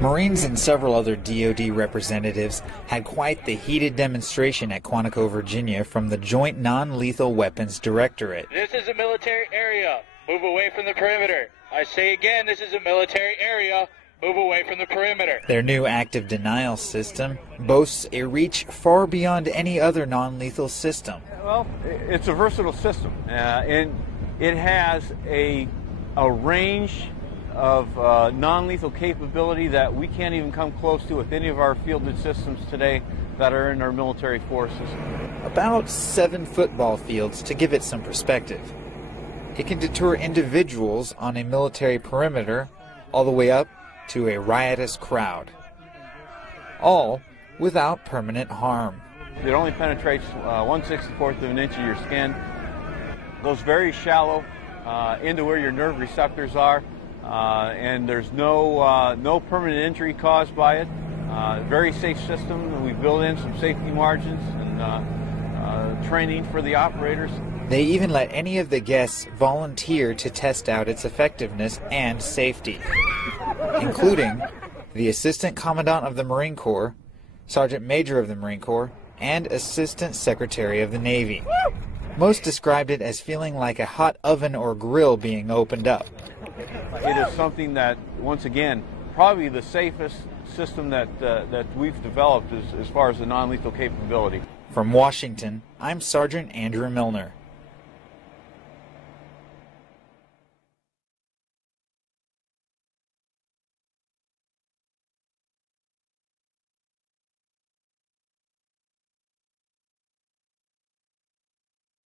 Marines and several other DoD representatives had quite the heated demonstration at Quantico, Virginia from the Joint Non-Lethal Weapons Directorate. This is a military area. Move away from the perimeter. I say again, this is a military area. Move away from the perimeter. Their new active denial system boasts a reach far beyond any other non-lethal system. Well, it's a versatile system, and it has a range of non-lethal capability that we can't even come close to with any of our fielded systems today that are in our military forces. About 7 football fields to give it some perspective. It can deter individuals on a military perimeter all the way up to a riotous crowd, all without permanent harm. It only penetrates 1/64 of an inch of your skin, goes very shallow into where your nerve receptors are, and there's no permanent injury caused by it. Very safe system. We built in some safety margins and training for the operators. They even let any of the guests volunteer to test out its effectiveness and safety, including the Assistant Commandant of the Marine Corps, Sergeant Major of the Marine Corps, and Assistant Secretary of the Navy. Most described it as feeling like a hot oven or grill being opened up. It is something that, once again, probably the safest system that we've developed as far as the non-lethal capability. From Washington, I'm Sergeant Andrew Milner.